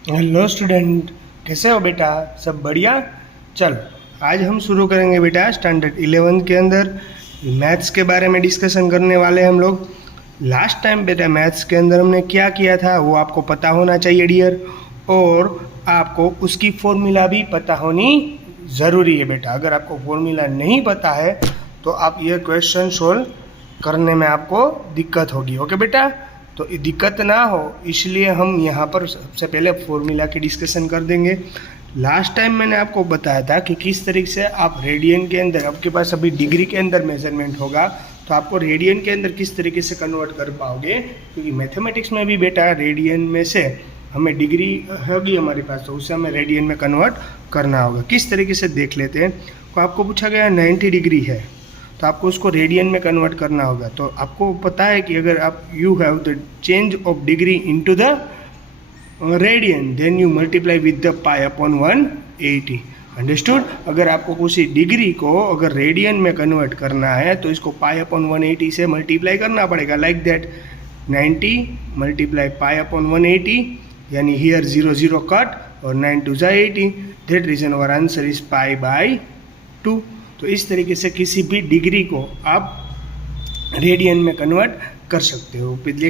Hello student, कैसे हो बेटा? सब बढ़िया। चल, आज हम शुरू करेंगे बेटा स्टैंडर्ड 11 के अंदर मैथ्स के बारे में डिस्कशन करने वाले हैं हम लोग। लास्ट टाइम बेटा मैथ्स के अंदर हमने क्या किया था वो आपको पता होना चाहिए डियर, और आपको उसकी फॉर्मूला भी पता होनी ज़रूरी है बेटा। अगर आपको फॉर्मूला नहीं पता है तो आप ये क्वेश्चन सोल्व करने में आपको दिक्कत होगी। ओके बेटा, तो दिक्कत ना हो इसलिए हम यहाँ पर सबसे पहले फॉर्मूला की डिस्कशन कर देंगे। लास्ट टाइम मैंने आपको बताया था कि किस तरीके से आप रेडियन के अंदर, आपके पास अभी डिग्री के अंदर मेजरमेंट होगा तो आपको रेडियन के अंदर किस तरीके से कन्वर्ट कर पाओगे, क्योंकि मैथमेटिक्स में भी बेटा रेडियन में से हमें डिग्री होगी हमारे पास, तो उसे हमें रेडियन में कन्वर्ट करना होगा। किस तरीके से देख लेते हैं। तो आपको पूछा गया 90 डिग्री है तो आपको उसको रेडियन में कन्वर्ट करना होगा। तो आपको पता है कि अगर आप you have the change of degree into the radian then you multiply with the pi upon 180। Understood? अगर आपको उसी डिग्री को अगर रेडियन में कन्वर्ट करना है तो इसको पाई अपॉन 180 से मल्टीप्लाई करना पड़ेगा। Like that 90 multiply pi upon 180, यानी हियर 0 0 कट और 9 2 80। That reason our answer is pi by 2। तो इस तरीके से किसी भी डिग्री को आप रेडियन में कन्वर्ट कर सकते हो। फिर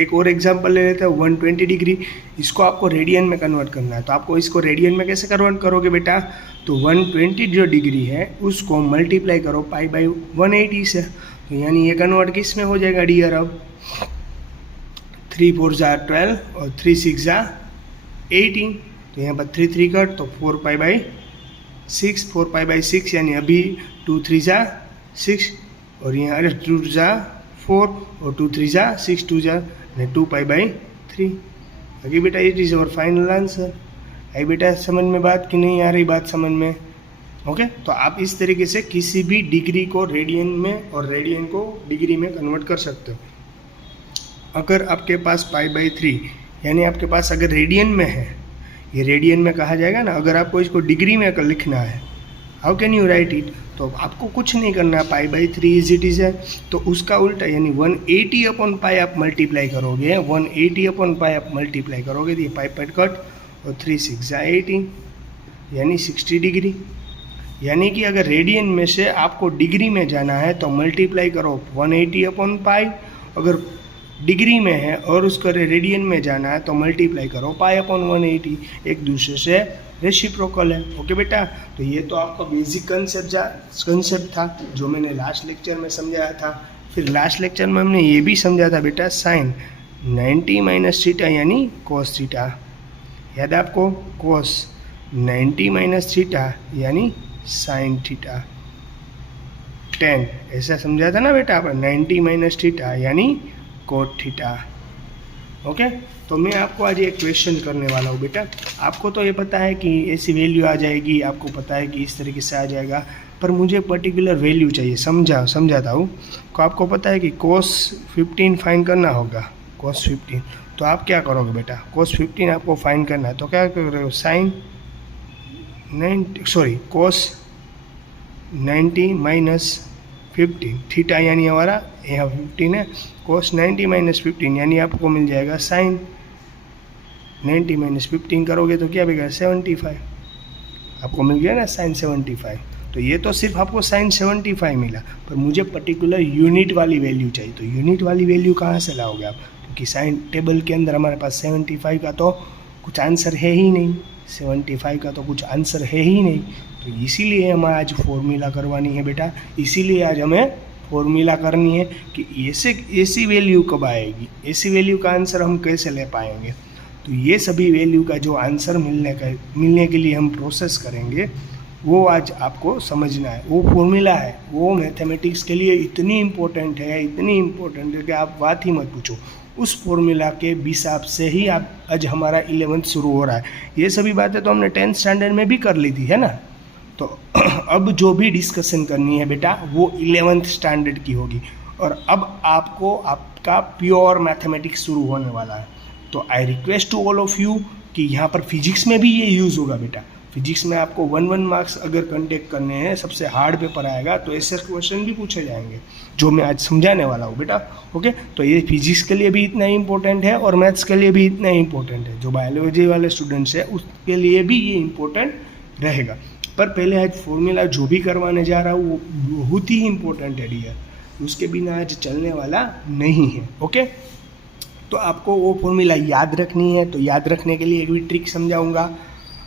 एक और एग्जांपल ले लेते हैं 120 डिग्री। इसको आपको रेडियन में कन्वर्ट करना है तो आपको इसको रेडियन में कैसे कन्वर्ट करोगे बेटा? तो 120 जो डिग्री है उसको मल्टीप्लाई करो पाई बाई 180 से, तो यानी ये कन्वर्ट किस में हो जाएगा डियर? अब 3 4 जा 12 और 3 6 जा 18, तो यहाँ पर 3 3 कट तो 4 पाई बाई 6, 4 पाई बाई 6, यानी अभी 2 3 जा 6 और यहाँ 2 जा 4 और 2 3 जा 6 2 जा 2 पाई बाई 3। अभी बेटा it is our final answer. आई बेटा समझ में बात कि नहीं आ रही बात समझ में? ओके, तो आप इस तरीके से किसी भी डिग्री को रेडियन में और रेडियन को डिग्री में कन्वर्ट कर सकते हो। अगर आपके पास पाई बाई 3 यानी आपके पास अगर रेडियन में है, ये रेडियन में कहा जाएगा ना, अगर आपको इसको डिग्री में लिखना है how can you right it? तो आपको कुछ नहीं करना, pi by 3 is it is है तो उसका उल्टा यानी 180 अपॉन पाई आप मल्टीप्लाई करोगे, 180 अपॉन पाई आप मल्टीप्लाई करोगे तो ये पाई पाई कट और 3 6 जा 18 यानी 60 डिग्री। यानी कि अगर रेडियन में से आपको डिग्री में जाना है तो मल्टीप्लाई करो 180 अपॉन पाई, अगर डिग्री में है और उसको रेडियन में जाना है तो मल्टीप्लाई करो पाई अपॉन 180, एक दूसरे से रेसिप्रोकल है। ओके बेटा, तो ये तो आपका बेसिक कंसेप्ट था जो मैंने लास्ट लेक्चर में समझाया था। फिर लास्ट लेक्चर में हमने ये भी समझा था बेटा साइन 90 माइनस थीटा यानी कोस थीटा। याद है आपको? कोस 90 माइनस थीटा यानी साइन थीटा 10, ऐसा समझा था ना बेटा आपने? 90 माइनस थीटा यानी कोट थीटा। ओके, तो मैं आपको आज एक क्वेश्चन करने वाला हूँ बेटा। आपको तो ये पता है कि ऐसी वैल्यू आ जाएगी, आपको पता है कि इस तरीके से आ जाएगा, पर मुझे पर्टिकुलर वैल्यू चाहिए। समझाता हूँ। तो आपको पता है कि कोस 15 फाइन करना होगा, कोस 15। तो आप क्या करोगे बेटा? कोस 15 आपको फाइन करना है तो क्या करोगे? साइन 90 कोस 90 माइनस 15 थीटा यानी हमारा यहाँ 15 है, कोस 90 माइनस 15 यानी आपको मिल जाएगा साइन 90 माइनस 15 करोगे तो क्या मिलेगा? 75। आपको मिल गया ना साइन 75। तो ये तो सिर्फ आपको साइन 75 मिला, पर मुझे पर्टिकुलर यूनिट वाली वैल्यू चाहिए। तो यूनिट वाली वैल्यू कहाँ से लाओगे आप? क्योंकि साइन टेबल के अंदर हमारे पास 75 का तो कुछ आंसर है ही नहीं, 75 का तो कुछ आंसर है ही नहीं। तो इसीलिए हमें आज फॉर्मूला करवानी है बेटा, इसीलिए आज हमें फॉर्मूला करनी है कि ऐसी वैल्यू कब आएगी, ऐसी वैल्यू का आंसर हम कैसे ले पाएंगे। तो ये सभी वैल्यू का जो आंसर मिलने के लिए हम प्रोसेस करेंगे वो आज आपको समझना है। वो फॉर्मूला है, वो मैथमेटिक्स के लिए इतनी इम्पोर्टेंट है कि आप बात ही मत पूछो। उस फॉर्मूला के हिसाब से ही आप आज हमारा 11th शुरू हो रहा है। ये सभी बातें तो हमने 10th स्टैंडर्ड में भी कर ली थी, है ना? तो अब जो भी डिस्कशन करनी है बेटा वो 11th स्टैंडर्ड की होगी, और अब आपको आपका प्योर मैथमेटिक्स शुरू होने वाला है। तो I request to all of you कि यहाँ पर फिजिक्स में भी ये यूज़ होगा बेटा, फिजिक्स में आपको 1 मार्क्स अगर कंटेक्ट करने हैं, सबसे हार्ड पेपर आएगा तो ऐसे क्वेश्चन भी पूछे जाएंगे जो मैं आज समझाने वाला हूँ बेटा। ओके, तो ये फिजिक्स के लिए भी इतना ही इंपॉर्टेंट है और मैथ्स के लिए भी इतना ही इंपॉर्टेंट है। जो बायोलॉजी वाले स्टूडेंट्स हैं उसके लिए भी ये इंपॉर्टेंट रहेगा। पर पहले आज फॉर्मूला जो भी करवाने जा रहा हूँ वो बहुत ही इंपॉर्टेंट है डियर, उसके बिना आज चलने वाला नहीं है। ओके, तो आपको वो फॉर्मूला याद रखनी है, तो याद रखने के लिए एक भी ट्रिक समझाऊंगा।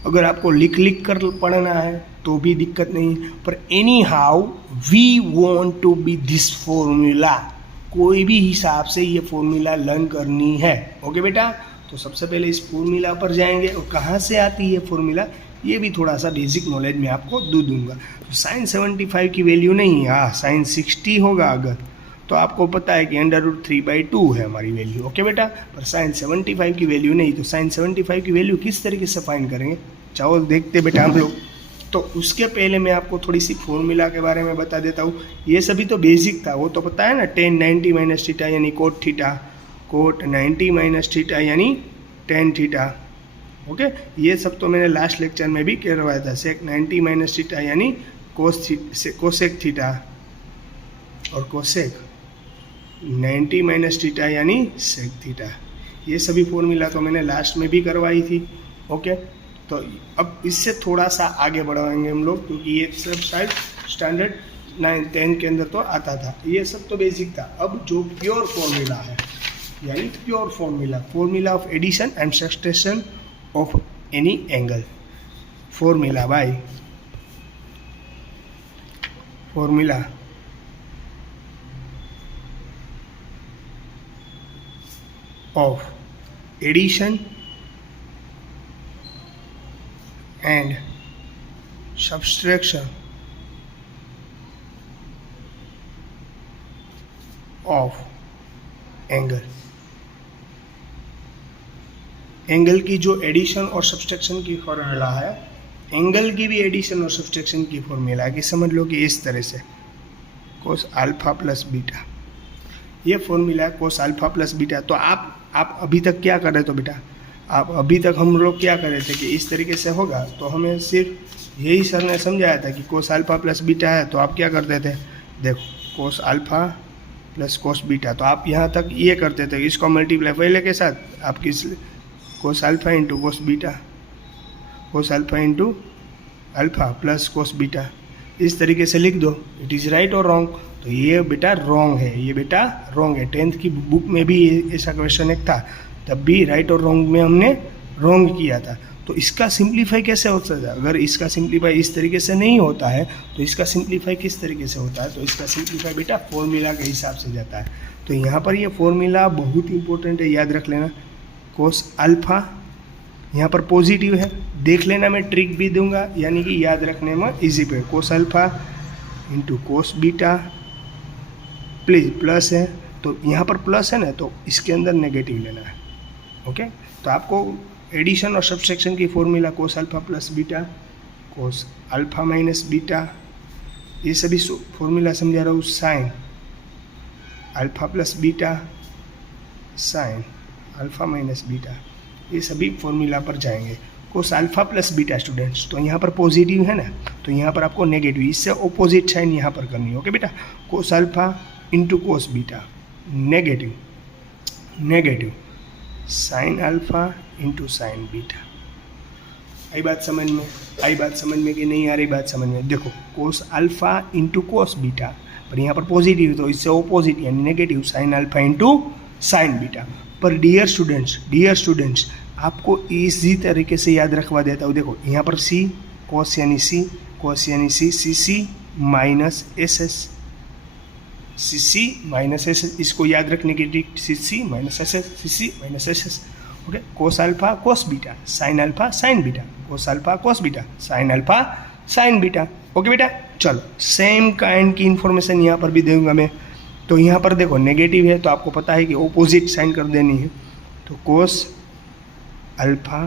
अगर आपको लिख कर पढ़ना है तो भी दिक्कत नहीं, पर anyhow we want to be this formula, कोई भी हिसाब से ये फॉर्मूला लर्न करनी है। ओके बेटा, तो सबसे पहले इस फॉर्मूला पर जाएंगे और कहाँ से आती है फॉर्मूला ये भी थोड़ा सा बेसिक नॉलेज मैं आपको दूंगा। तो साइन 75 की वैल्यू नहीं, हाँ साइन 60 होगा अगर, तो आपको पता है कि √3/2 है हमारी वैल्यू। ओके बेटा, पर साइन 75 की वैल्यू नहीं, तो साइन 75 की वैल्यू किस तरीके से फाइंड करेंगे, चाहो देखते बेटा हम लोग। तो उसके पहले मैं आपको थोड़ी सी फॉर्मूला के बारे में बता देता हूँ। ये सभी तो बेसिक था, वो तो पता है ना, tan 90 - थीटा यानी कोट थीटा, कोट 90 - थीटा यानी tan थीटा। ओके, ये सब तो मैंने लास्ट लेक्चर में भी करवाया था। सेक 90 - थीटा यानी कोसेक थीटा, और कोसेक 90 - थीटा यानी सेक थीटा। ये सभी फॉर्मूला तो मैंने लास्ट में भी करवाई थी। ओके, तो अब इससे थोड़ा सा आगे बढ़ाएंगे हम लोग, क्योंकि ये सब शायद स्टैंडर्ड 9, 10 के अंदर तो आता था। ये सब तो बेसिक था। अब जो प्योर फॉर्मूला है, यानी pure formula of addition and subtraction of any angle, formula of addition and subtraction of angle। Angle की जो एडिशन और सब्सट्रैक्शन की फॉर्मूला है, एंगल की भी एडिशन और सब्सट्रैक्शन की फॉर्मूला है कि समझ लो कि इस तरह से कोस अल्फा प्लस बीटा, ये फॉर्मूला कोस अल्फा प्लस बीटा। तो आप अभी तक क्या कर रहे थे बेटा, आप अभी तक हम लोग क्या कर रहे थे कि इस तरीके से होगा, तो हमें सिर्फ यही सर ने समझाया था कि कोस अल्फा प्लस बीटा है, तो आप क्या करते थे, देखो कोस अल्फा प्लस कोस बीटा, तो आप यहाँ तक ये करते थे, इसको मल्टीप्लाई पहले के साथ आप किस कोस alpha into cos beta, cos alpha into alpha plus cos beta, इस तरीके से लिख दो। इट इज़ राइट और रॉन्ग, तो ये बेटा रॉन्ग है, ये बेटा रॉन्ग है। 10th की बुक में भी ऐसा क्वेश्चन एक था, तब भी राइट और रॉन्ग में हमने रॉन्ग किया था। तो इसका सिंप्लीफाई कैसे होता है, अगर इसका सिंप्लीफाई इस तरीके से नहीं होता है तो इसका सिंप्लीफाई किस तरीके से होता है, तो इसका सिंप्लीफाई बेटा फॉर्मूला के हिसाब से जाता है। तो यहाँ पर ये फॉर्मूला बहुत इंपॉर्टेंट है, याद रख लेना। कोस अल्फा यहाँ पर पॉजिटिव है, देख लेना, मैं ट्रिक भी दूंगा, यानी कि याद रखने में इजी पे। कोस alpha into cos beta please plus है, तो यहाँ पर प्लस है ना, तो इसके अंदर नेगेटिव लेना है। ओके, तो आपको एडिशन और सब्सट्रैक्शन की फॉर्मूला कोस alpha plus beta, cos alpha minus beta, ये सभी फॉर्मूला समझा रहा हूँ। Sign alpha plus beta, sine alpha minus beta, ये सभी फॉर्मूला पर जाएंगे। कोस अल्फा प्लस बीटा स्टूडेंट्स, तो यहाँ पर पॉजिटिव है ना, तो यहाँ पर आपको नेगेटिव, इससे ऑपोजिट साइन यहाँ पर करनी है। ओके बेटा, cos alpha into cos beta, negative negative sine alpha into sine beta. आई बात समझ में, आई बात समझ में कि नहीं आ रही बात समझ में। देखो कोस अल्फा इंटू कोस बीटा, पर यहाँ पर पॉजिटिव, तो इससे ऑपोजिट यानी negative sine alpha into sine beta. पर डियर स्टूडेंट्स आपको इसी तरीके से याद रखवा देता हूँ। देखो यहाँ पर सी कोस यानी सी, कोस यानी C, C C minus S S, C C minus S S, इसको याद रखने की trick, C C minus S S, C C minus S S. Okay, cos alpha cos beta sine alpha sine beta, cos alpha cos beta sine alpha sine beta. Okay बेटा, चलो same kind की information यहाँ पर भी दूंगा मैं। तो यहाँ पर देखो नेगेटिव है, तो आपको पता है कि ऑपोजिट साइन कर देनी है, तो cos alpha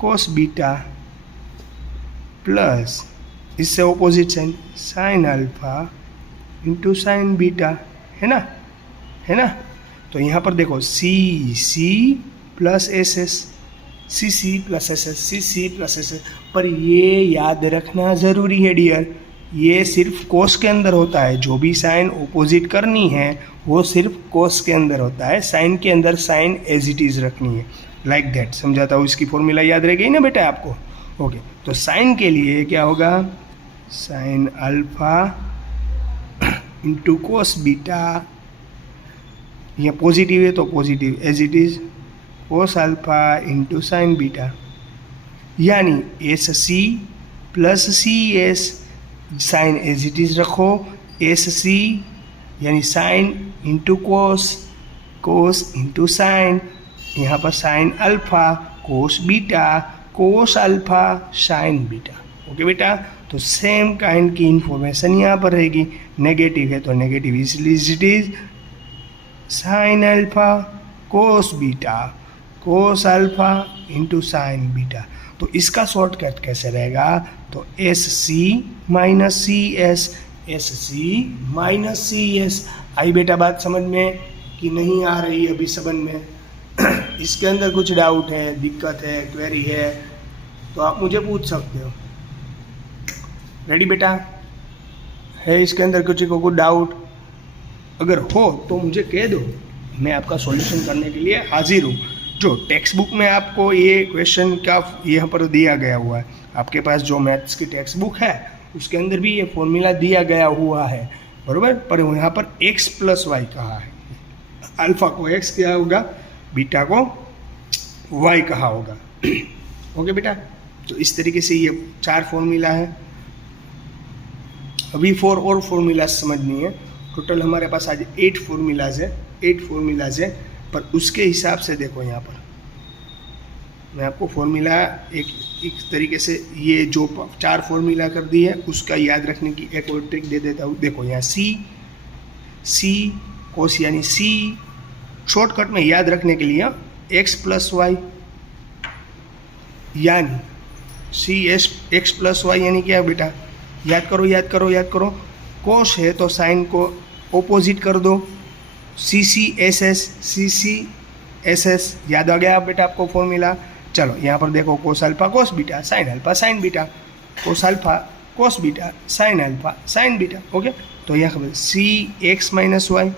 cos beta plus इससे opposite sign sine alpha into sine beta, है ना, है ना। तो यहाँ पर देखो C C plus S S, CC plus SS, CC plus SS। पर ये याद रखना ज़रूरी है डियर, ये सिर्फ कोस के अंदर होता है। जो भी साइन ओपोजिट करनी है वो सिर्फ कोस के अंदर होता है, साइन के अंदर साइन एज इट इज़ रखनी है। लाइक दैट, समझाता हूँ, इसकी फॉर्मूला याद रह गई ना बेटा आपको। ओके, तो साइन के लिए क्या होगा, sine alpha into cos beta, यहाँ पॉजिटिव है तो positive as it is, cos alpha into sine beta, यानी S C plus C S, sine as it is रखो, एस सी यानी sine into cos, cos into sine, यहाँ पर sine alpha cos beta, cos alpha sine beta. Okay बेटा, तो same kind की information यहाँ पर रहेगी। नेगेटिव है तो नेगेटिव इसलिए it is sine alpha cos beta, cos alpha into sine beta. तो इसका शॉर्टकट कैसे रहेगा, तो S C minus C S, S C minus C S. आई बेटा बात समझ में कि नहीं आ रही अभी समझ में? इसके अंदर कुछ डाउट है, दिक्कत है, क्वेरी है तो आप मुझे पूछ सकते हो। रेडी बेटा, है इसके अंदर किसी को कुछ डाउट? अगर हो तो मुझे कह दो, मैं आपका सॉल्यूशन करने के लिए हाजिर हूँ। जो टेक्स्ट बुक में आपको ये क्वेश्चन का यहाँ पर दिया गया हुआ है, आपके पास जो मैथ्स की टेक्स्ट बुक है उसके अंदर भी ये फॉर्मूला दिया गया हुआ है, बरोबर। पर यहाँ पर x प्लस वाई कहा है, अल्फा को x क्या होगा, बीटा को y कहा होगा। ओके बेटा, तो इस तरीके से ये 4 फॉर्मूला है। अभी 4 और फॉर्मूला समझनी है। टोटल हमारे पास आज 8 फॉर्मूलाज है, 8 फॉर्मूलाज है। पर उसके हिसाब से देखो, यहाँ पर मैं आपको फॉर्मूला एक तरीके से ये जो 4 फॉर्मूला कर दी है उसका याद रखने की एक और ट्रिक दे देता हूँ। देखो यहाँ सी कोस यानी सी, शॉर्टकट में याद रखने के लिए x प्लस वाई, यानी C S X plus Y यानी क्या बेटा, याद करो याद करो याद करो। कोस है तो साइन को ओपोजिट कर दो, सी सी एस एस, याद आ गया बेटा आपको फॉर्मूला। चलो यहाँ पर देखो, कोस alpha cos beta, sine alpha sine beta, cos alpha cos beta, sine alpha sine beta. Okay, तो यहाँ पर सी एक्स माइनस वाई,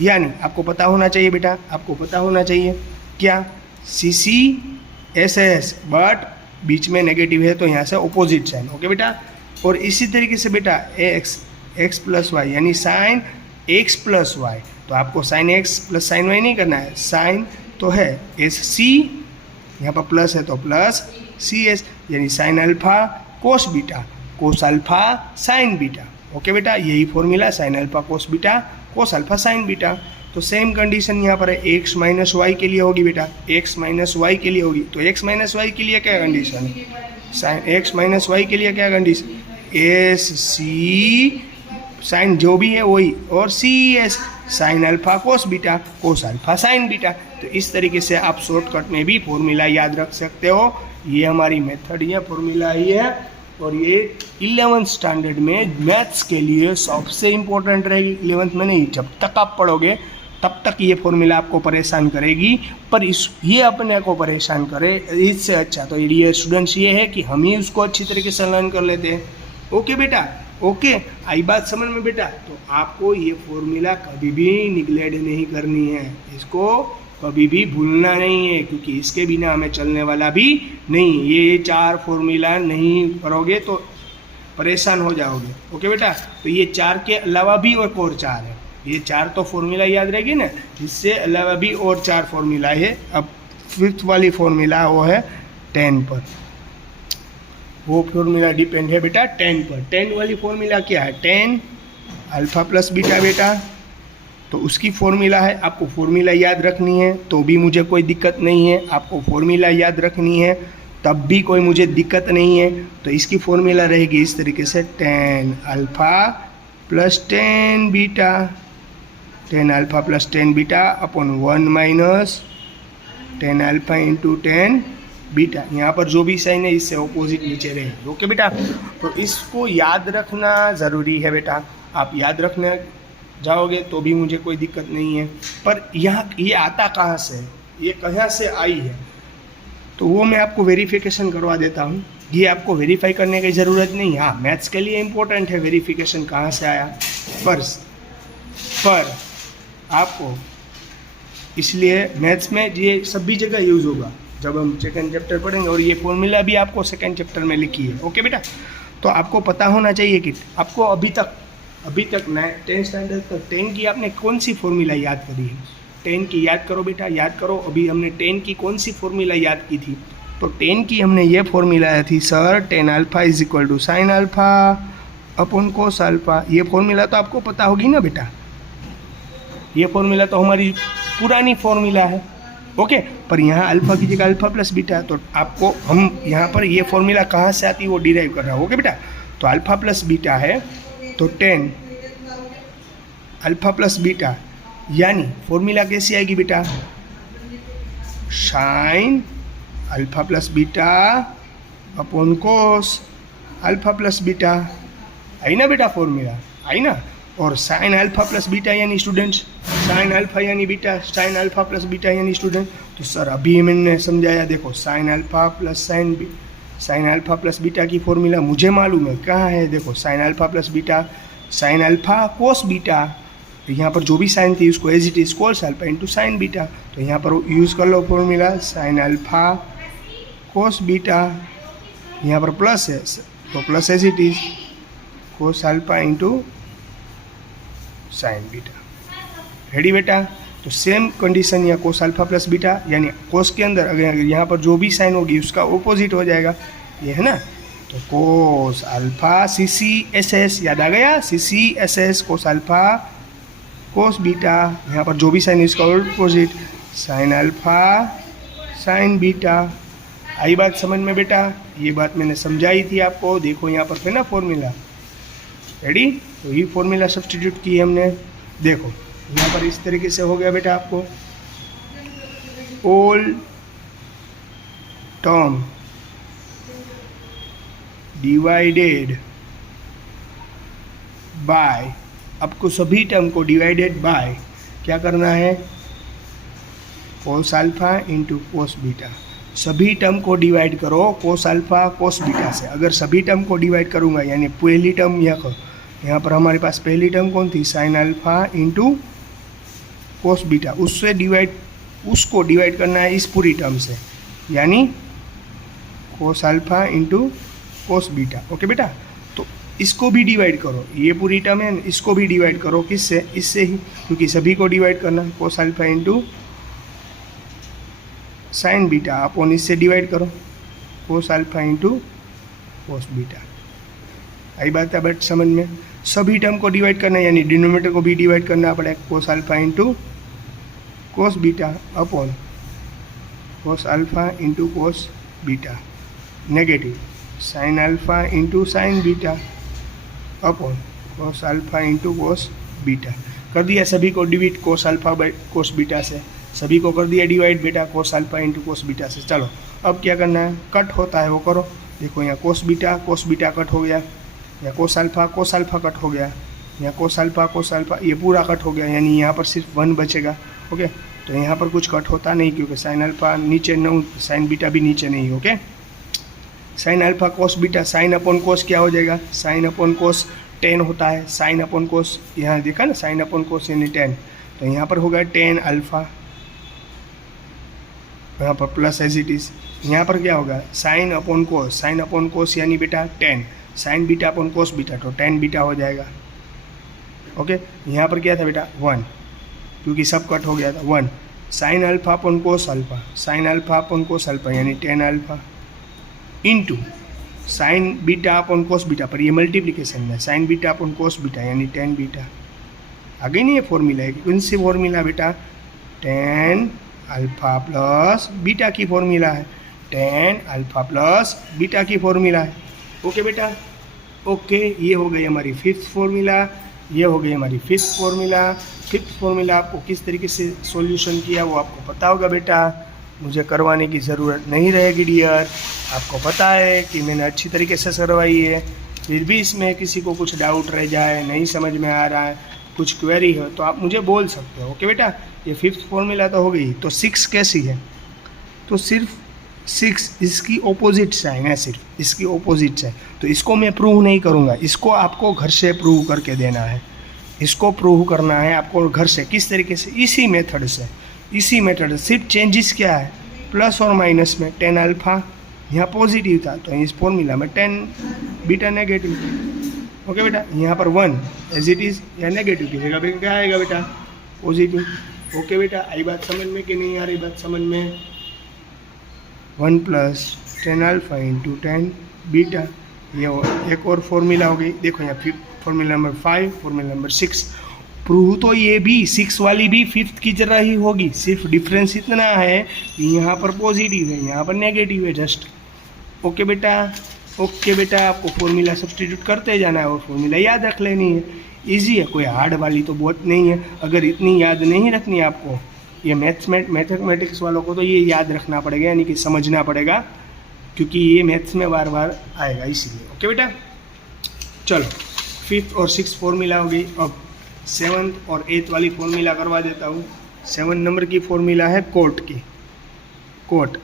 यानी आपको पता होना चाहिए बेटा, आपको पता होना चाहिए क्या, सी सी एस एस, बट बीच में नेगेटिव है तो यहाँ से ऑपोजिट साइन। ओके बेटा, और इसी तरीके से बेटा एक्स प्लस वाई यानी साइन एक्स प्लस वाई, तो आपको sine x plus sine y नहीं करना है, साइन तो है एस सी, यहाँ पर प्लस है तो प्लस सी एस, यानी sign alpha cos beta, cos alpha sine beta. Okay बेटा, यही formula sine alpha cos beta, cos alpha sine beta. तो सेम कंडीशन यहाँ पर है, एक्स माइनस वाई के लिए होगी बेटा, एक्स माइनस वाई के लिए होगी। तो एक्स माइनस वाई के लिए क्या कंडीशन है, साइन एक्स माइनस वाई के लिए क्या कंडीशन, एस सी साइन जो भी है वही, और C S sine alpha cos beta, cos alpha sine beta. तो इस तरीके से आप शॉर्टकट में भी फॉर्मूला याद रख सकते हो। ये हमारी मेथड ही है, फॉर्मूला ही है, और ये 11th स्टैंडर्ड में मैथ्स के लिए सबसे इम्पोर्टेंट रहेगी। 11th में नहीं, जब तक आप पढ़ोगे तब तक ये फॉर्मूला आपको परेशान करेगी, पर ये अपने को परेशान करे इससे अच्छा तो डियर स्टूडेंट्स ये है कि हम ही उसको अच्छी तरीके से लर्न कर लेते हैं। ओके बेटा, ओके, आई बात समझ में बेटा? तो आपको ये फॉर्मूला कभी भी निगलेक्ट नहीं करनी है, इसको कभी भी भूलना नहीं है, क्योंकि इसके बिना हमें चलने वाला भी नहीं। ये 4 फॉर्मूला नहीं करोगे तो परेशान हो जाओगे। ओके बेटा, तो ये 4 के अलावा भी एक और 4 है, ये 4 तो फॉर्मूला याद रहेगी ना, इससे अलावा भी और 4 फॉर्मूला है। अब 5th वाली फॉर्मूला वो है 10 पर, वो फॉर्मूला डिपेंड है बेटा 10 पर। 10 वाली फॉर्मूला क्या है, 10 अल्फा प्लस बीटा बेटा, तो उसकी फॉर्मूला है। आपको फॉर्मूला याद रखनी है तो भी मुझे कोई दिक्कत नहीं है, आपको फॉर्मूला याद रखनी है तब भी कोई मुझे दिक्कत नहीं है। तो इसकी फॉर्मूला रहेगी इस तरीके से, 10 alpha plus 10 beta, 10 alpha plus 10 beta upon 1 minus 10 alpha into 10 beta. यहाँ पर जो भी साइन है इससे ऑपोजिट नीचे रहेगी। ओके बेटा, तो इसको याद रखना ज़रूरी है बेटा। आप याद रखने जाओगे तो भी मुझे कोई दिक्कत नहीं है, पर यहाँ ये आता कहाँ से, ये कहाँ से आई है, तो वो मैं आपको वेरिफिकेशन करवा देता हूँ। ये आपको वेरीफाई करने की ज़रूरत नहीं। हाँ, मैथ्स के लिए इम्पोर्टेंट है वेरिफिकेशन कहाँ से आया, पर आपको इसलिए मैथ्स में ये सभी जगह यूज़ होगा जब हम सेकेंड चैप्टर पढ़ेंगे, और ये फॉर्मूला भी आपको सेकेंड चैप्टर में लिखी है। ओके बेटा, तो आपको पता होना चाहिए कि आपको अभी तक 10th स्टैंडर्ड तक 10 की आपने कौन सी फॉर्मूला याद करी है। 10 की याद करो बेटा, याद करो। अभी हमने 10 की कौन सी फॉर्मूला याद की थी, तो 10 की हमने ये फॉर्मूला थी sir, tan alpha is equal to sine alpha upon cos alpha. ये फॉर्मूला तो आपको पता होगी ना बेटा, ये फॉर्मूला तो हमारी पुरानी फॉर्मूला है। ओके, पर यहाँ अल्फा की जगह अल्फा प्लस बीटा, तो आपको हम यहाँ पर ये फॉर्मूला कहाँ से आती है वो डिराइव कर रहा हूँ। ओके बेटा, तो अल्फा प्लस बीटा है तो 10 अल्फा प्लस बीटा, यानी फॉर्मूला कैसी आएगी बेटा, sine alpha plus beta upon cos alpha plus beta. आई ना बेटा, फॉर्मूला आई ना। और साइन अल्फा प्लस बीटा यानी स्टूडेंट्स, साइन अल्फा यानी beta, sine alpha plus beta यानी स्टूडेंट। तो सर अभी मैंने समझाया, देखो sine alpha plus sine alpha plus beta की फॉर्मूला मुझे मालूम है कहाँ है। देखो sine alpha plus beta, sine alpha cos beta, तो यहाँ पर जो भी साइन थी उसको as it is cos alpha into sine beta. तो यहाँ पर यूज़ कर लो formula sine alpha cos beta, यहाँ पर प्लस है तो plus as it is cos alpha into sine beta. Ready बेटा, तो सेम कंडीशन यहाँ कोस अल्फा प्लस बीटा, यानी कोस के अंदर अगर यहाँ पर जो भी साइन होगी उसका ऑपोजिट हो जाएगा, ये है ना। तो कोस अल्फा CCSS, याद आ गया, CCSS cos alpha cos beta, यहाँ पर जो भी साइन है उसका opposite sine alpha sine beta. आई बात समझ में बेटा, ये बात मैंने समझाई थी आपको। देखो यहाँ पर है ना फॉर्मूला, रेडी, तो ये फॉर्मूला सब्स्टिट्यूट की हमने। देखो यहाँ पर इस तरीके से हो गया बेटा, आपको ऑल टर्म डिवाइडेड बाय, आपको सभी टर्म को डिवाइडेड बाय क्या करना है, cos alpha into cos beta. सभी टर्म को डिवाइड करो कोस अल्फा कोस बीटा से। अगर सभी टर्म को डिवाइड करूँगा, यानी पहली टर्म यहाँ पर हमारे पास पहली टर्म कौन थी, sign alpha into cos beta, उसको डिवाइड करना है इस पूरी टर्म से, यानी कोस alpha into cos beta. Okay बेटा, तो इसको भी डिवाइड करो, ये पूरी टर्म है, इसको भी डिवाइड करो किससे, इससे ही, क्योंकि सभी को डिवाइड करना है। Cos alpha into sine beta upon इससे डिवाइड करो cos alpha into cos beta. आई बात है बट समझ में, सभी टर्म को डिवाइड करना है, यानी डिनोमिनेटर को भी डिवाइड करना पड़ेगा, कोस alpha into cos beta upon cos alpha into cos beta, negative sine alpha into sine beta upon cos alpha into cos beta. कर दिया सभी को divide cos alpha by cos beta से, सभी को कर दिया डिवाइड बेटा cos alpha into cos beta से। चलो अब क्या करना है, कट होता है वो करो। देखो यहाँ कोस बीटा कट हो गया, या कोस अल्फा कट हो गया, या कोस अल्फा ये पूरा कट हो गया, यानी यहाँ पर सिर्फ 1 बचेगा। ओके, तो यहाँ पर कुछ कट होता नहीं, क्योंकि साइन अल्फा नीचे न, साइन बीटा भी नीचे नहीं। Okay, sign alpha cos beta, sine upon कोस क्या हो जाएगा, साइन अपॉन कोस 10 होता है, साइन अपॉन कोस यहाँ देखा ना, साइन अपॉन कोस यानी 10, तो यहाँ पर होगा 10 अल्फा, यहाँ पर प्लस एज इट इज। यहाँ पर क्या होगा, साइन अपॉन कोस यानी बेटा 10, साइन बीटा अपॉन कोस बीटा, तो 10 बीटा हो जाएगा। ओके, यहाँ पर क्या था बेटा 1, क्योंकि सब कट हो गया था 1, sign alpha upon cos alpha, sign alpha upon cos alpha यानी 10 alpha into sine beta upon cos beta, पर ये मल्टीप्लिकेशन में sign beta upon cos beta यानी 10 बीटा। आगे नहीं ये फॉर्मूला है, कौन सी फॉर्मूला बेटा, 10 अल्फा प्लस बीटा की फॉर्मूला है, 10 अल्फा प्लस बीटा की फॉर्मूला है। ओके बेटा, ओके, ये हो गई हमारी फिफ्थ फॉर्मूला, ये हो गई हमारी फिफ्थ फॉर्मूला। फिफ्थ फॉर्मूला आपको किस तरीके से सॉल्यूशन किया वो आपको पता होगा बेटा, मुझे करवाने की ज़रूरत नहीं रहेगी डियर, आपको पता है कि मैंने अच्छी तरीके से करवाई है। फिर भी इसमें किसी को कुछ डाउट रह जाए, नहीं समझ में आ रहा है, कुछ क्वेरी हो तो आप मुझे बोल सकते हो। ओके बेटा, ये फिफ्थ फॉर्मूला तो हो गई, तो 6 कैसी है, तो सिर्फ 6 इसकी ऑपोजिट साइन है, सिर्फ इसकी ऑपोजिट साइन। तो इसको मैं प्रूव नहीं करूँगा, इसको आपको घर से प्रूव करके देना है। इसको प्रूव करना है आपको घर से। किस तरीके से? इसी मेथड से, इसी मेथड से। सिर्फ चेंजेस क्या है, प्लस और माइनस में। टेन अल्फा यहाँ पॉजिटिव था तो इस फॉर्मूला में टेन बीटा नेगेटिव। ओके बेटा, यहाँ पर 1 एज इट इज़, या नेगेटिव की जगह पे क्या आएगा बेटा, पॉजिटिव। ओके बेटा, आई बात समझ में कि नहीं आ रही बात समझ में? 1 plus tan alpha into 10 beta, ये एक और फॉर्मूला हो गई। देखो यहाँ formula number 5, formula number 6। Prove तो ये भी 6 वाली भी 5th की तरह ही होगी, सिर्फ डिफरेंस इतना है कि यहाँ पर पॉजिटिव है, यहाँ पर नेगेटिव है जस्ट। ओके बेटा, ओके बेटा, आपको फॉर्मूला सब्स्टिट्यूट करते जाना है और फॉर्मूला याद रख लेनी है। इजी है, कोई हार्ड वाली तो बहुत नहीं है। अगर इतनी याद नहीं रखनी है आपको, ये मैथमेटिक्स वालों को तो ये याद रखना पड़ेगा, यानी कि समझना पड़ेगा, क्योंकि ये मैथ्स में बार बार आएगा इसीलिए। ओके बेटा, चलो 5th और 6th फॉर्मूला हो गई। अब 7th और 8th वाली फॉर्मूला करवा देता हूँ। 7 नंबर की फॉर्मूला है कोट की, cot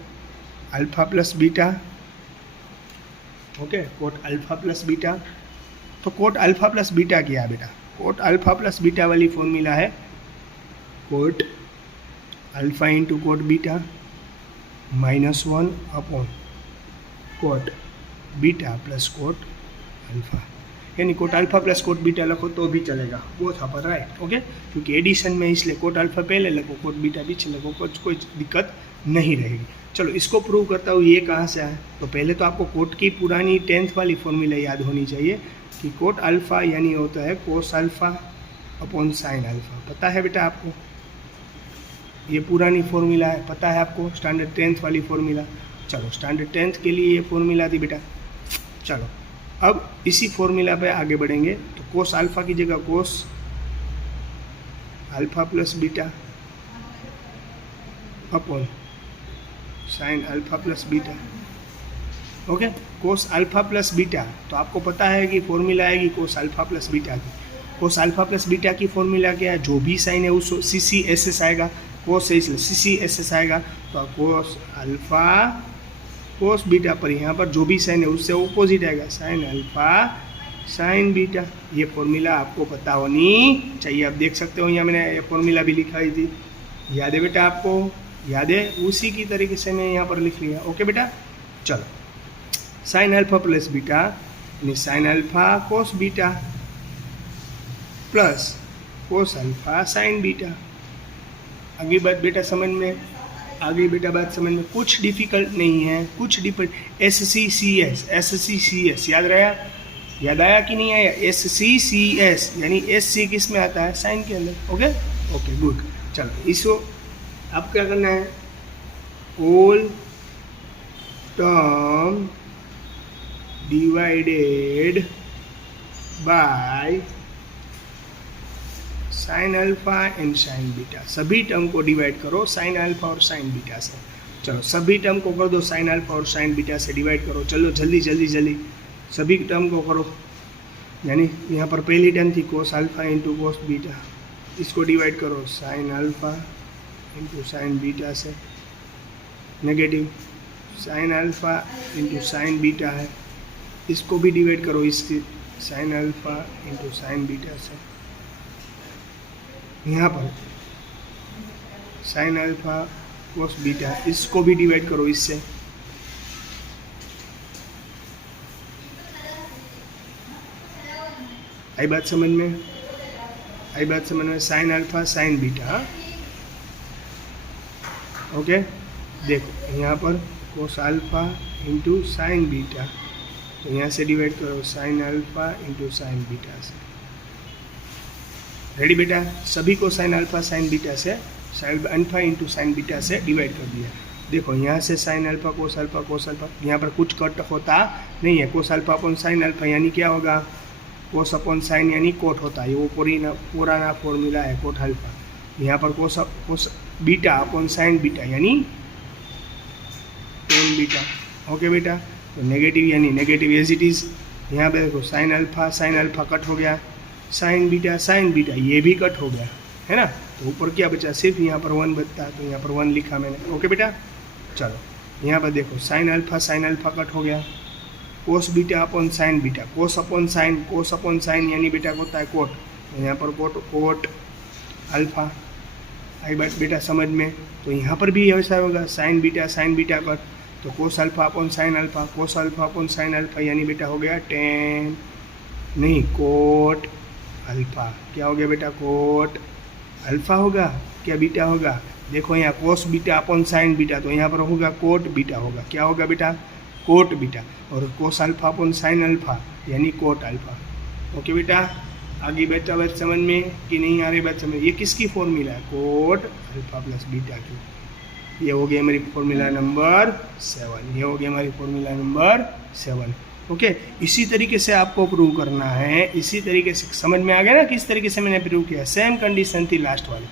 alpha plus beta. Okay, cot alpha plus beta. तो कोट अल्फा प्लस बीटा क्या है बेटा? कोट अल्फा प्लस बीटा वाली फॉर्मूला है cot alpha into cot beta -1 upon cot beta plus cot alpha, यानी cot alpha plus cot beta लिखो तो भी चलेगा, बोथ अपर राइट। ओके, क्योंकि एडिशन में इसलिए कोट अल्फा पहले लिखो, कोट बीटा पीछे लिखो, कोई दिक्कत नहीं रहेगी। चलो इसको प्रूव करता हूँ। ये कहाँ से आया? तो पहले तो आपको कोट की पुरानी 10th वाली फॉर्मूला याद होनी चाहिए कि कोट अल्फा यानी होता है cos alpha upon sine alpha. पता है बेटा आपको? ये पुरानी फॉर्मूला है, पता है आपको? स्टैंडर्ड 10th वाली फॉर्मूला। चलो स्टैंडर्ड 10th के लिए ये फॉर्मूला थी बेटा। चलो अब इसी फॉर्मूला पे आगे बढ़ेंगे। तो कोस अल्फा की जगह कोस alpha plus beta upon sine alpha plus beta. Okay, cos alpha plus beta, तो आपको पता है कि फॉर्मूला आएगी कोस अल्फा प्लस बीटा की। कोस अल्फा प्लस बीटा की फॉर्मूला क्या है? जो भी साइन है उसको सी सी एस एस आएगा, कोस है इसलिए सी सी एस एस आएगा। तो कोस अल्फा कोस बीटा पर यहाँ पर जो भी साइन है उससे ऑपोजिट आएगा, साइन अल्फा साइन बीटा। ये फॉर्मूला आपको पता होनी चाहिए। आप देख सकते हो यहाँ मैंने ये फॉर्मूला भी लिखाई थी, याद है बेटा आपको? याद है? उसी की तरीके से मैं यहाँ पर लिख लिया। ओके बेटा, चलो साइन अल्फा प्लस बीटा यानी sign alpha cos beta plus cos alpha sine beta. आगे बात बेटा समझ में? आगे बेटा बात समझ में? कुछ डिफिकल्ट नहीं है, कुछ डिफिकल्ट। SCCS याद रहा? याद आया कि नहीं आया? SCCS यानी SC किस में आता है? साइन के अंदर। Okay okay good. चलो इसको अब क्या करना है? All term divided by sine alpha and sign beta. सभी टर्म को डिवाइड करो साइन अल्फा और साइन बीटा से। चलो सभी टर्म को कर दो साइन अल्फा और साइन बीटा से डिवाइड करो। चलो जल्दी जल्दी जल्दी सभी टर्म को करो। यानी यहाँ पर पहली टर्म थी cos alpha into cos beta, इसको डिवाइड करो sine alpha into sine beta से। Negative sine alpha into sine beta है, इसको भी डिवाइड करो इसकी sine alpha into sine beta से। यहाँ पर साइन अल्फा कोस बीटा, इसको भी डिवाइड करो इससे। आई बात समझ में? आई बात समझ में? Sign alpha sine beta. Okay देखो यहाँ पर कोस अल्फा इंटू साइन बीटा, तो यहाँ से डिवाइड करो sine alpha into sine beta से। रेडी बेटा? सभी को साइन अल्फा साइन बीटा से, sign alpha into sine beta से डिवाइड कर दिया। देखो यहाँ से साइन अल्फा कोस अल्फा, यहाँ पर कुछ कट होता नहीं है। Cos alpha upon sine alpha यानी क्या होगा? कोस अपॉन साइन यानी कोट होता है। वो पुराना फॉर्मूला है कोट अल्फा। यहाँ पर cos beta upon sine beta यानी टेन बीटा। ओके बेटा, तो नेगेटिव यानी नेगेटिव एज इट इज़। यहाँ पे देखो साइन अल्फा कट हो गया, साइन बीटा ये भी कट हो गया है ना। तो ऊपर क्या बचा? सिर्फ यहाँ पर 1 बचता है, तो यहाँ पर 1 लिखा मैंने। ओके बेटा, चलो यहाँ पर देखो साइन अल्फा कट हो गया, cos beta upon sine beta, कोस अपॉन साइन यानी बेटा होता है कोट, तो यहाँ पर कोट अल्फा। आई बात बेटा समझ में। तो यहाँ पर भी ऐसा होगा साइन बीटा कट, तो cos alpha upon sine alpha, कोस अल्फा अपॉन साइन अल्फा यानी बेटा हो गया टेन, नहीं कोट अल्फा। क्या हो गया बेटा? कोट अल्फा होगा, क्या बीटा होगा? देखो यहाँ cos beta upon sine beta, तो यहाँ पर होगा कोट बीटा होगा। क्या होगा बेटा? Cot beta. और cos alpha upon sine alpha यानी कोट अल्फा। ओके बेटा, आगे बेटा बात समझ में कि नहीं आ रही बात समझ? ये किसकी फॉर्मूला है? कोट अल्फा प्लस बीटा की। ये हो गया हमारी फॉर्मूला नंबर 7। ये हो गया हमारी फॉर्मूला नंबर 7। ओके, इसी तरीके से आपको प्रूव करना है। इसी तरीके से समझ में आ गया ना किस तरीके से मैंने प्रूव किया? सेम कंडीशन थी लास्ट वाली।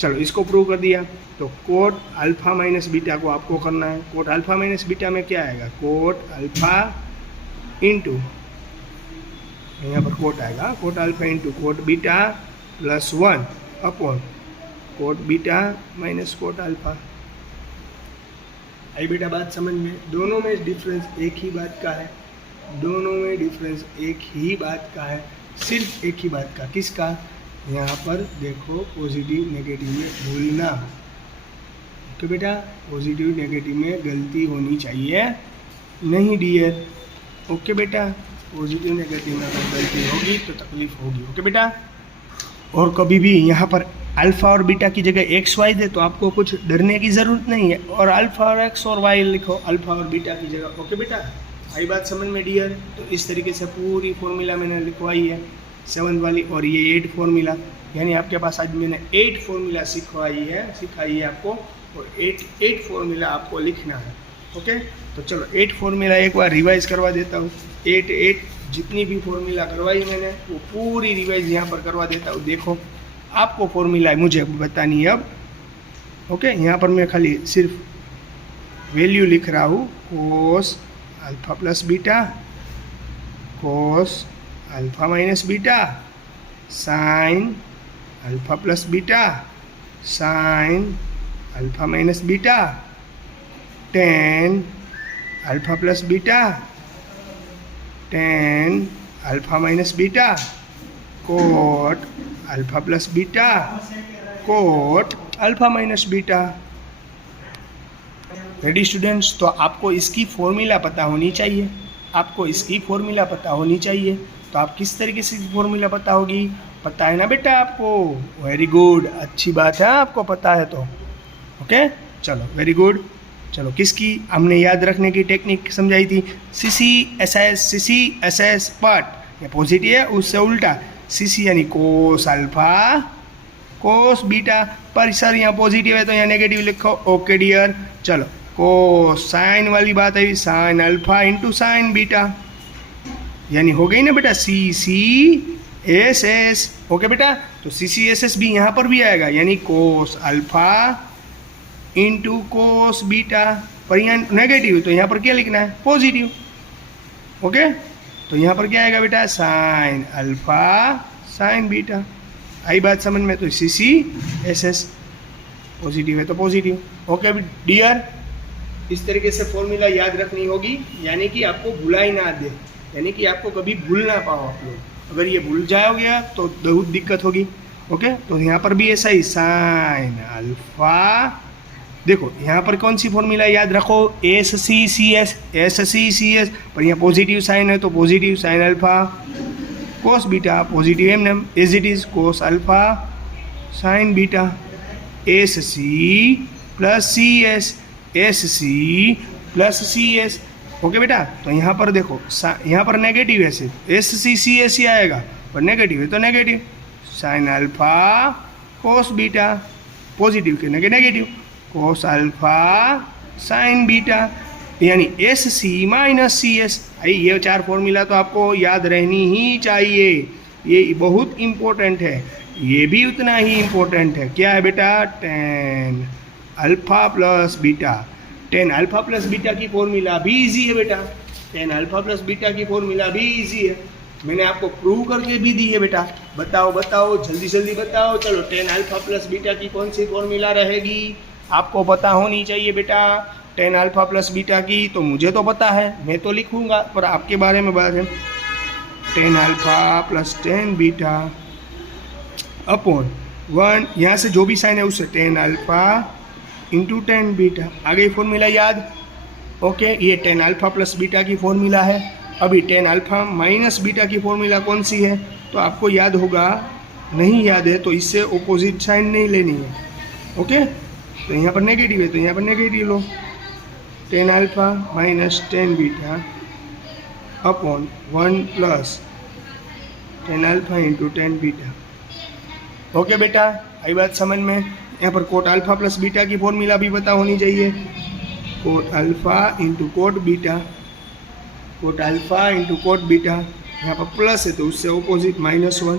चलो इसको प्रूव कर दिया, तो कोट अल्फा माइनस बीटा को आपको करना है। कोट अल्फा माइनस बीटा में क्या आएगा? कोट अल्फा इंटू, यहाँ पर कोट आएगा, cot alpha into cot beta plus 1 upon cot beta minus cot alpha. आई बेटा बात समझ में? दोनों में डिफरेंस एक ही बात का है, दोनों में डिफरेंस एक ही बात का है, सिर्फ एक ही बात का। किसका? यहाँ पर देखो पॉजिटिव नेगेटिव में भूलना। तो बेटा पॉजिटिव नेगेटिव में गलती होनी चाहिए नहीं डियर। ओके बेटा, पॉजिटिव नेगेटिव में अगर गलती होगी तो तकलीफ होगी। ओके बेटा, और कभी भी यहाँ पर अल्फ़ा और बीटा की जगह एक्स वाई दे तो आपको कुछ डरने की ज़रूरत नहीं है, और अल्फ़ा और एक्स और वाई लिखो अल्फ़ा और बीटा की जगह। ओके बेटा, आई बात समझ में डियर? तो इस तरीके से पूरी फॉर्मूला मैंने लिखवाई है 7 वाली, और ये 8 फॉर्मूला, यानी आपके पास आज मैंने 8 फॉर्मूला सिखाई है आपको, और 8 फॉर्मूला आपको लिखना है। ओके, तो चलो 8 फॉर्मूला एक बार रिवाइज करवा देता हूँ। 8 जितनी भी फॉर्मूला करवाई मैंने वो पूरी रिवाइज यहाँ पर करवा देता हूँ। देखो आपको फॉर्मूला मुझे बतानी है अब। ओके, यहाँ पर मैं खाली सिर्फ वैल्यू लिख रहा हूँ, कोस alpha plus beta, cos alpha minus beta, sine alpha plus beta, sine alpha minus beta, ten alpha plus beta, ten alpha minus beta, cot alpha plus beta, cot alpha minus beta. Ready students? तो आपको इसकी formula पता होनी चाहिए, आपको इसकी formula पता होनी चाहिए। तो आप किस तरीके से फॉर्मूला पता होगी? पता है ना बेटा आपको? वेरी गुड, अच्छी बात है, आपको पता है तो। ओके, चलो वेरी गुड। चलो किसकी हमने याद रखने की टेक्निक समझाई थी? सीसी एस एस पार्ट, ये पॉजिटिव है उससे उल्टा, सीसी यानी कोस अल्फा कोस बीटा, पर सर यहाँ पॉजिटिव है तो यहाँ नेगेटिव लिखो। ओके डियर, चलो कोस साइन वाली बात है, sign alpha into sine beta, यानी हो गई ना बेटा CCSS। ओके बेटा, तो CCSS भी यहाँ पर भी आएगा, यानी कोस अल्फा इंटू कोस बीटा, पर यहाँ नेगेटिव तो यहाँ पर क्या लिखना है? पॉजिटिव। ओके, तो यहाँ पर क्या आएगा बेटा? Sine alpha sine beta. आई बात समझ में? तो CCSS पॉजिटिव है तो पॉजिटिव। ओके डियर, इस तरीके से फॉर्मूला याद रखनी होगी, यानी कि आपको भुला ही ना दे, यानी कि आपको कभी भूल ना पाओ आप लोग। अगर ये भूल जाओगे तो बहुत दिक्कत होगी। ओके, तो यहाँ पर भी ऐसा ही, साइन अल्फा, देखो यहाँ पर कौन सी फॉर्मूला याद रखो? SCCS, पर यहाँ पॉजिटिव साइन है तो positive sine alpha cos beta, positive am as it is, cos alpha sine beta, SC plus CS, SC plus CS। Okay बेटा, तो यहाँ पर देखो यहाँ पर नेगेटिव है, सिर्फ SCCS ही आएगा, पर नेगेटिव है तो negative, sine alpha cos beta, positive के negative, cos alpha sine beta, यानी SC माइनस CS। ये 4 फॉर्मूला तो आपको याद रहनी ही चाहिए, ये बहुत इम्पोर्टेंट है, ये भी उतना ही इम्पोर्टेंट है। क्या है बेटा? Ten alpha plus beta. Ten alpha plus beta की फॉर्मूला भी इजी है बेटा, टेन अल्फा प्लस बीटा की फॉर्मूला भी इजी है, मैंने आपको प्रूव करके भी दी है बेटा। बताओ बताओ, जल्दी जल्दी बताओ। चलो, टेन अल्फा प्लस बीटा की कौन सी फॉर्मूला रहेगी? आपको पता होनी चाहिए बेटा। टेन अल्फा प्लस बीटा की तो मुझे तो पता है, मैं तो लिखूंगा, पर आपके बारे में बात है। Tan alpha plus tan beta upon 1, यहाँ से जो भी साइन है उससे tan alpha into tan beta. आ गई फॉर्मूला याद? ओके, ये टेन अल्फा प्लस बीटा की फॉर्मूला है। अभी टेन अल्फा माइनस बीटा की फॉर्मूला कौन सी है? तो आपको याद होगा, नहीं याद है तो इससे ऑपोजिट साइन नहीं लेनी है। ओके, तो यहाँ पर नेगेटिव है तो यहाँ पर नेगेटिव लो। Tan alpha minus tan beta upon 1 plus tan alpha into tan beta. Okay बेटा, आई बात समझ में? यहाँ पर कोट अल्फा प्लस बीटा की फॉर्मूला भी पता होनी चाहिए। Cot alpha into cot beta, cot alpha into cot beta, यहाँ पर प्लस है तो उससे opposite -1,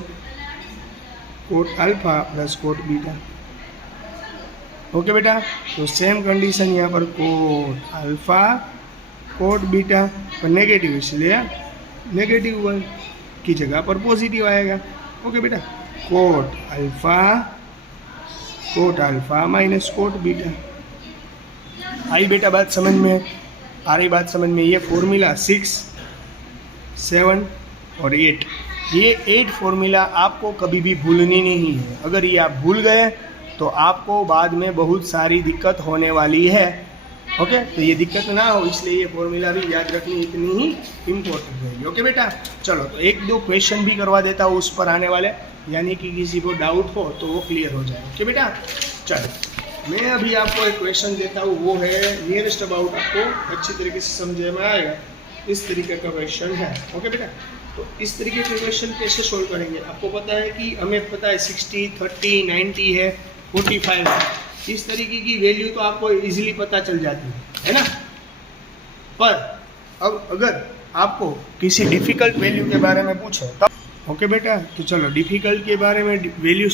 cot alpha plus cot beta. Okay बेटा, तो सेम कंडीशन यहाँ पर कोट अल्फा कोट बीटा पर नेगेटिव, इसलिए नेगेटिव 1 की जगह पर पॉजिटिव आएगा। ओके बेटा, cot alpha minus cot beta. आई बेटा बात समझ में? आ रही बात समझ में? ये फॉर्मूला 6, 7 और 8, ये 8 फॉर्मूला आपको कभी भी भूलनी नहीं है। अगर ये आप भूल गए तो आपको बाद में बहुत सारी दिक्कत होने वाली है। ओके, तो ये दिक्कत ना हो इसलिए ये फॉर्मूला भी याद रखनी इतनी ही इम्पोर्टेंट रहेगी। ओके बेटा, चलो तो 1-2 क्वेश्चन भी करवा देता हूँ उस पर आने वाले, यानी कि किसी को डाउट हो तो वो क्लियर हो जाए। ओके बेटा, चलो मैं अभी आपको एक क्वेश्चन देता हूँ, वो है नियरेस्ट अबाउट, आपको अच्छी तरीके से समझ में आएगा। इस तरीके का क्वेश्चन है। ओके बेटा, तो इस तरीके के क्वेश्चन कैसे सोल्व करेंगे? आपको पता है कि हमें पता है 60, 30, 90 है, 45 है। इस तरीके की वैल्यू तो आपको इजीली पता चल जाती है ना? पर अब अगर आपको किसी डिफ़िकल्ट वैल्यू के बारे में पूछे तब, ओके बेटा, तो चलो डिफ़िकल्ट के बारे में वैल्यू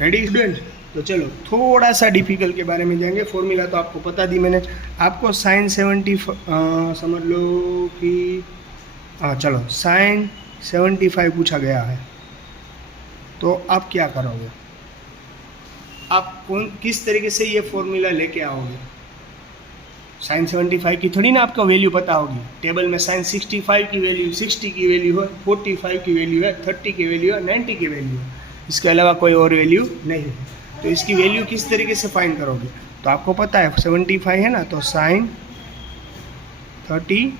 रेडी स्टूडेंट? तो चलो थोड़ा सा डिफ़िकल्ट के बारे में जाएंगे। फॉर्मूला तो आपको पता दी मैंने, आपको साइन 70 समझ लो कि चलो साइन 75 पूछा गया है, तो आप क्या करोगे? आप किस तरीके से ये फॉर्मूला लेके आओगे? साइन 75 की थोड़ी ना आपको वैल्यू पता होगी। टेबल में साइन 65 की वैल्यू, 60 की वैल्यू है, 45 की वैल्यू है, 30 की वैल्यू है, 90 की वैल्यू है, इसके अलावा कोई और वैल्यू नहीं है। तो इसकी वैल्यू किस तरीके से फाइंड करोगे? तो आपको पता है 75 है ना, तो साइन 30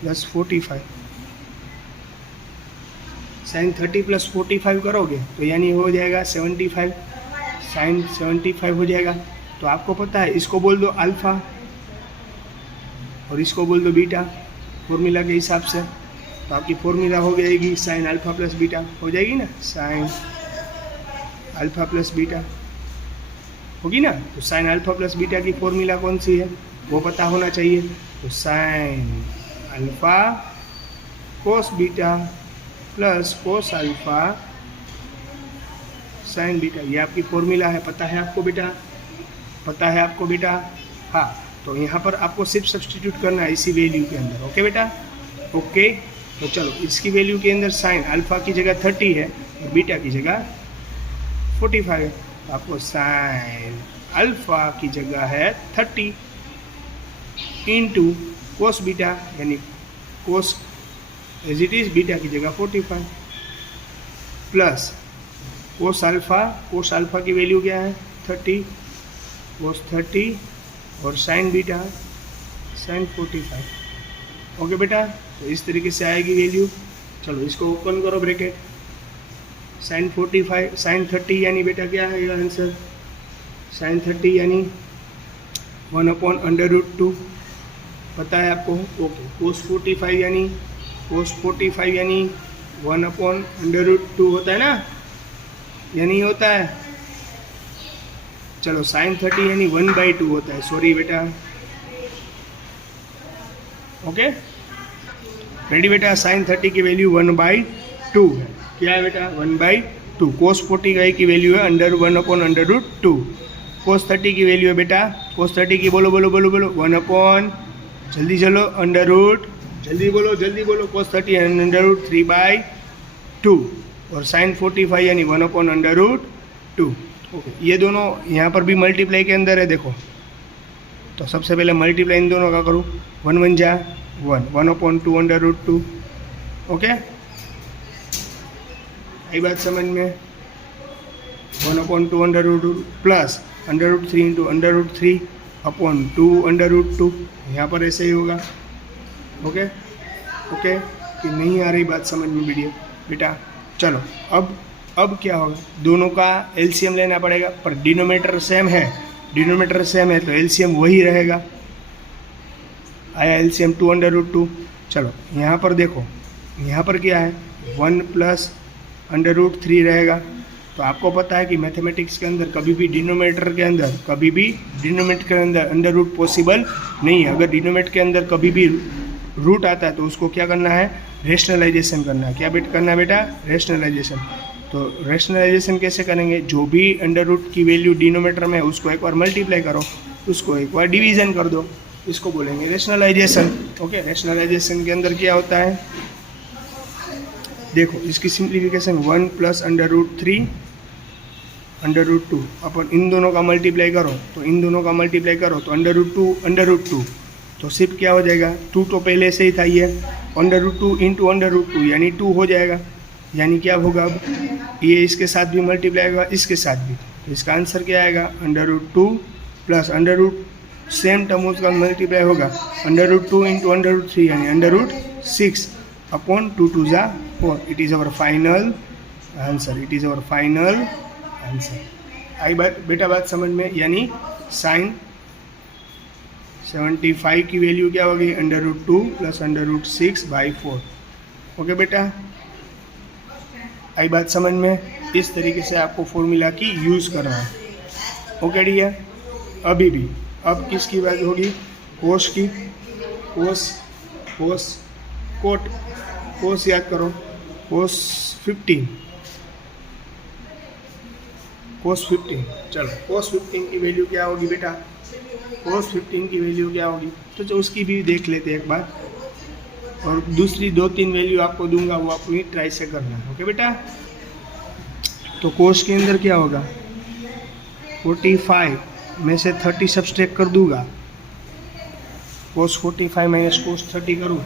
प्लस 45, साइन 30 प्लस 45 करोगे तो यानी हो जाएगा 75, साइन 75 हो जाएगा। तो आपको पता है इसको बोल दो अल्फ़ा और इसको बोल दो बीटा फॉर्मूला के हिसाब से, तो आपकी फॉर्मूला हो जाएगी साइन अल्फ़ा प्लस बीटा, हो जाएगी ना, साइन अल्फ़ा प्लस बीटा होगी ना। तो साइन अल्फ़ा प्लस बीटा की फॉर्मूला कौन सी है वो पता होना चाहिए। तो sine alpha cos beta plus cos alpha sine beta, ये आपकी फॉर्मूला है। पता है आपको बेटा? पता है आपको बेटा? हाँ, तो यहाँ पर आपको सिर्फ सब्सटीट्यूट करना है इसी वैल्यू के अंदर। ओके बेटा? ओके, तो चलो इसकी वैल्यू के अंदर साइन अल्फ़ा की जगह 30 है और बीटा की जगह 45 है, तो आपको साइन अल्फ़ा की जगह है 30 इंटू कोस बीटा, यानी कोस एज इट इज़ बीटा की जगह 45 प्लस कोस अल्फ़ा की वैल्यू क्या है 30, कोस 30 और साइन बीटा साइन 45। ओके बेटा, तो इस तरीके से आएगी वैल्यू। चलो इसको ओपन करो ब्रैकेट, साइन 45 साइन 30 यानी बेटा क्या है आंसर? साइन 30 यानी 1/√2, पता है आपको? ओके, कोस 45 यानी 1/√2 होता है ना, यानी होता है। चलो साइन 30 यानी 1/2 होता है, सॉरी बेटा। ओके रेडी बेटा, साइन 30 की वैल्यू 1/2 है। क्या है बेटा? 1/2। कोस 45 की वैल्यू है 1/√2। कोस 30 की वैल्यू है बेटा, कोस 30 की बोलो 1/, जल्दी चलो, जल्दी बोलो, कोस 30 √3/2 और साइन 45 यानी 1/√2। ओके, ये दोनों यहाँ पर भी मल्टीप्लाई के अंदर है देखो, तो सबसे पहले मल्टीप्लाई इन दोनों का करूँ, 1 1 जा 1, 1/2 √2। ओके, आई बात समझ में? 1/2 √2 प्लस √3 इंटू √3/2 √2, यहाँ पर ऐसे ही होगा। ओके ओके कि नहीं आ रही बात समझ में बेटा? चलो अब क्या होगा, दोनों का एलसीएम लेना पड़ेगा, पर डिनोमिनेटर सेम है, तो एलसीएम वही रहेगा। आया एलसीएम 2 √2। चलो यहाँ पर देखो, यहाँ पर क्या है, 1 प्लस √3 रहेगा। तो आपको पता है कि मैथमेटिक्स के अंदर कभी भी डिनोमिनेटर के अंदर अंडर रूट पॉसिबल नहीं है। अगर डिनोमिनेटर के अंदर कभी भी रूट आता है तो उसको क्या करना है, रेशनलाइजेशन करना है। क्या करना है बेटा? रेशनलाइजेशन। तो रेशनलाइजेशन कैसे करेंगे, जो भी अंडर रूट की वैल्यू डिनोमिनेटर में है उसको एक बार मल्टीप्लाई करो, उसको एक बार डिवीजन कर दो, इसको बोलेंगे रेशनलाइजेशन। ओके, रेशनलाइजेशन के अंदर क्या होता है, देखो इसकी सिंप्लीफिकेशन 1 प्लस √3 √2 अपन इन दोनों का मल्टीप्लाई करो, तो √2 तो सिर्फ क्या हो जाएगा, 2 तो पहले से ही था, ये √2 इंटू √2 यानी 2 हो जाएगा। यानी क्या होगा, अब ये इसके साथ भी मल्टीप्लाई होगा, इसके साथ भी, तो इसका आंसर क्या आएगा, √2 प्लस सेम टर्म उसका मल्टीप्लाई होगा, √2 इंटू √3 यानी √6/2 2 जा 4। It is our final answer, आई बेटा बात समझ में? यानी साइन 75 की वैल्यू क्या होगी, √2 प्लस √6/4। ओके बेटा, आई बात समझ में? इस तरीके से आपको फॉर्मूला की यूज़ करना है। ओके डियर, अब किसकी बात होगी, कोस की। कोस याद करो, कोस 15। चलो कोस 15 की वैल्यू क्या होगी बेटा, कोस 15 की वैल्यू क्या होगी, तो जो उसकी भी देख लेते हैं एक बार, और दूसरी 2-3 वैल्यू आपको दूंगा, वो आपको ही ट्राई से करना है। ओके बेटा, तो कोस के अंदर क्या होगा, 45 में से 30 सब्सट्रैक्ट कर दूंगा, कोस 45 माइनस कोस 30 करूँ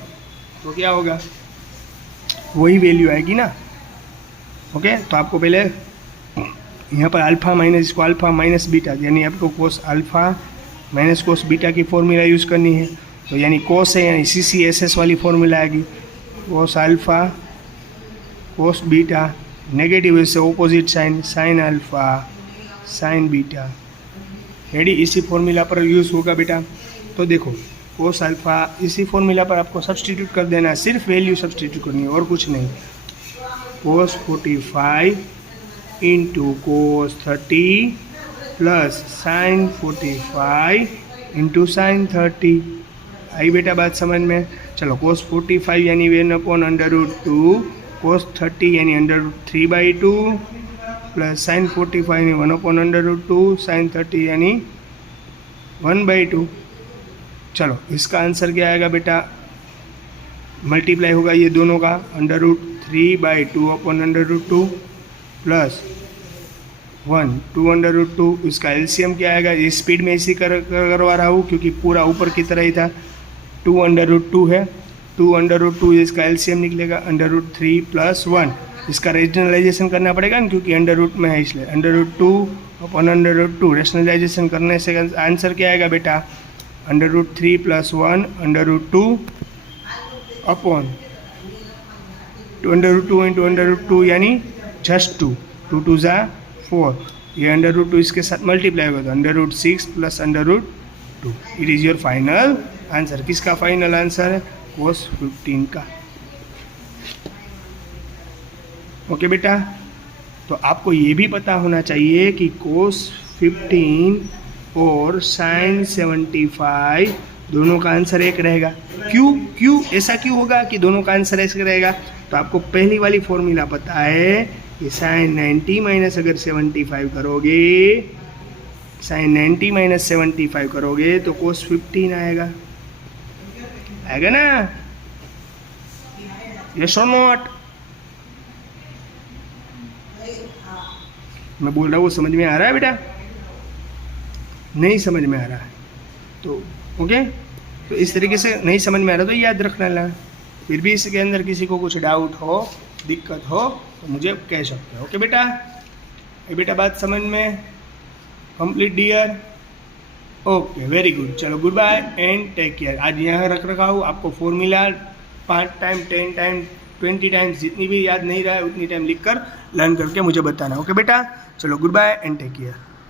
तो क्या होगा, वही वैल्यू आएगी ना। ओके, तो आपको पहले यहाँ पर अल्फ़ा माइनस, इसको अल्फ़ा माइनस बीटा, यानी आपको cos alpha minus cos beta की फॉर्मूला यूज़ करनी है। तो यानी कोस है, यानी CCSS वाली फॉर्मूला आएगी, cos alpha cos beta, negative इससे opposite sign, sine alpha sine beta. Ready, इसी फॉर्मूला पर यूज़ होगा बेटा। तो देखो कोस अल्फ़ा, इसी फॉर्मूला पर आपको सब्सटीट्यूट कर देना है, सिर्फ वैल्यू सब्सटीट्यूट करनी है और कुछ नहीं। कोस 45 into cos 30 plus sign 45 into sine 30। आई बेटा बात समझ में? चलो कोस 45 यानी 1/√2, कोस 30 यानी √3/2 प्लस साइन 45 यानी 1/√2, साइन 30 यानी 1/2। चलो इसका आंसर क्या आएगा बेटा, मल्टीप्लाई होगा ये दोनों का, √3/2/√2 प्लस 1 2/√2, इसका एलसीएम क्या आएगा, ये स्पीड में इसी करवा रहा हूँ क्योंकि पूरा ऊपर की तरह ही था, 2/√2 है, 2/√2 इसका एलसीएम निकलेगा, √3 प्लस 1, इसका रेशनलाइजेशन करना पड़ेगा ना क्योंकि अंडर रूट में है, इसलिए √2/√2 रेशनलाइजेशन करने से आंसर क्या आएगा बेटा, √3 प्लस 1 √2 अपॉन √2 इंटू √2 यानी जस्ट 2 2 जा 4, ये √2 इसके साथ मल्टीप्लाई होगा तो √6 plus √2। It is your final answer. किसका फाइनल आंसर है, कोस 15 का। ओके बेटा, तो आपको ये भी पता होना चाहिए कि कोस 15 और साइन 75 दोनों का आंसर एक रहेगा। क्यों ऐसा क्यों होगा कि दोनों का आंसर ऐसे रहेगा, तो आपको पहली वाली फॉर्मूला पता है कि साइन 90 माइनस अगर 75 करोगे, साइन 90 माइनस 75 करोगे तो कोस 15 आएगा ना, यस और नॉट? मैं बोल रहा हूँ समझ में आ रहा है बेटा, नहीं समझ में आ रहा है तो ओके, तो इस तरीके से नहीं समझ में आ रहा तो याद रखना ला। फिर भी इसके अंदर किसी को कुछ डाउट हो, दिक्कत हो तो मुझे कह सकते हो। ओके बेटा, ये बेटा बात समझ में complete dear? Okay very good. चलो good bye and take care. आज यहाँ रख रखा हूँ आपको फॉर्मूला 5 टाइम 10 टाइम 20 टाइम्स, जितनी भी याद नहीं रहा है उतनी टाइम लिख कर लर्न करके मुझे बताना। ओके बेटा, चलो good bye and take care.